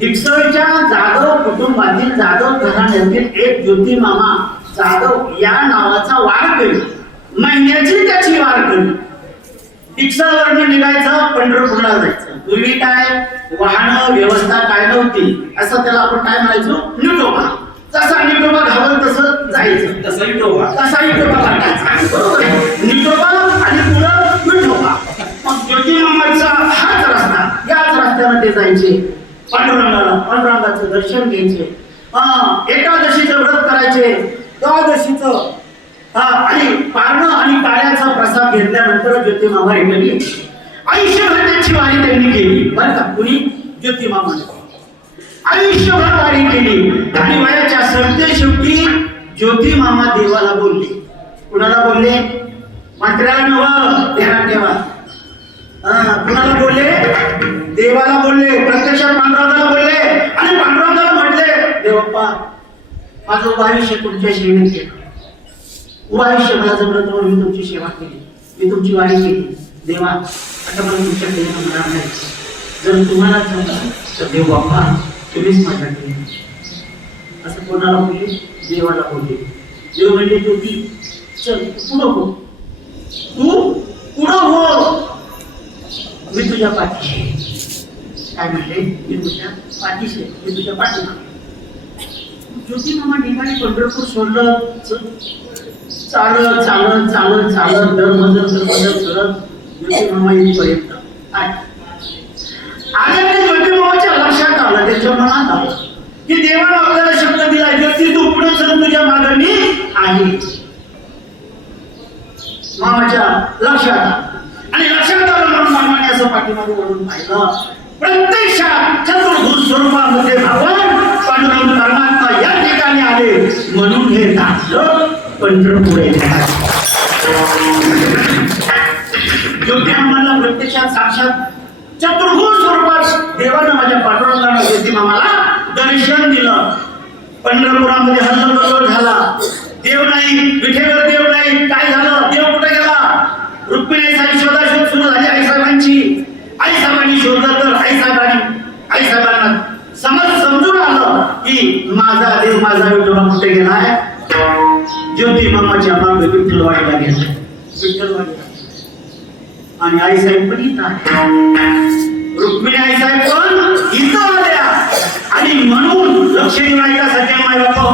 डिक्सळच्या जाधव कुटुंबातील जाधव घराण्यातील एक ज्योती मामा जाधव या नावाचा वारकरी महिन्याची त्याची वारकरी डिक्सळवरनं निघायचं पंढरपूरला जायचं. पूर्वी काय वाहन व्यवस्था काय नव्हती असं त्याला आपण काय म्हणायचो? निटोबा. जसा निटोबा घावल तसं जायचं. तसा विठोबा वाटायचा बरोबर आहे. निटोबा आणि पुढं विठोबा. मग ज्योती मामाचा हाच रस्ता. याच रस्त्याने ते जायचे. पांडुरंगाला पांडुरंगाचं दर्शन घ्यायचे. हा एकादशीचं व्रत करायचे. द्वादशीचं. हा आणि पारणं आणि काळ्याचा प्रसाद घेतल्यानंतर ज्योतिमामा मामा आयुष्यभर त्यांची वारी त्यांनी केली. बरं का? कुणी? ज्योती आयुष्यभर वारी केली. आणि वयाच्या सरते शेवटी ज्योतिमामा देवाला बोलले. कुणाला बोलले? मात्र्याला नव ध्यानात ठेवा. कुणाला बोलले? देवाला बोलले. प्रत्यक्षात पांडुरंगाला बोलले आणि पांडुरंगाला म्हटले देवप्पा माझं उभं आयुष्य तुमच्या सेवेत केलं उभं आयुष्य मला जमलं तर मी तुमची सेवा केली. मी तुमची वारी केली. देवा आता मला तुमच्या केली म्हणणार नाही जर तुम्हाला जमलं तर देव बाप्पा तुम्हीच माझ्या केली असं कोणाला बोलले? देवाला बोलले. देव म्हणजे ज्योती चल पुढं हो. तू पुढं हो. मी तुझ्या पाठीशी आहे. काय म्हणले? मी तुझ्या पाठीशी आहे. मी तुझ्या पाठीमागे ज्योती मामा निघाले पंढरपूर सोडलं चालत चालत चालत चालत दर मजल दर मजल करत ज्योती मामा येईपर्यंत. आले. आल्याने ज्योती मामाच्या लक्षात आलं त्याच्या मनात आलं की देवानं आपल्याला शब्द दिला ज्योती तू पुढे चल तुझ्या मागे आहे. मामाच्या लक्षात आणि लक्षात आलं म्हणून मामाने असं पाठीमागे वळून पाहिलं. प्रत्यक्षात चतुर्भुज स्वरूप म्हणून हे नाचलं पंढरपूर आम्हाला प्रत्यक्षात साक्षात चतुर्भुज स्वरूपात देवानं माझ्या पांडुरंगानं ज्योती मामाला दर्शन दिलं. पंढरपुरामध्ये हल्लकल्लोळ झाला. देव नाही विठेवर देव नाही. काय झालं? देव कुठे गेला? रुक्मिणी साहेब शोधाशोध सुरू झाली आई साहेबांची. आई साहेबांनी शोधलं तर आई साहेबांनी आई साहेबांना समज समजून आलं की माझा देव माझा विठोबा कुठे गेलाय ज्योती मामाच्या मागे विठ्ठलवाडीला गेला विठ्ठलवाडीला. आणि आई साहेब पण इथं रुक्मिणी आई साहेब पण इथं आल्या. आणि म्हणून लक्ष्मी नायिका सत्या माय हो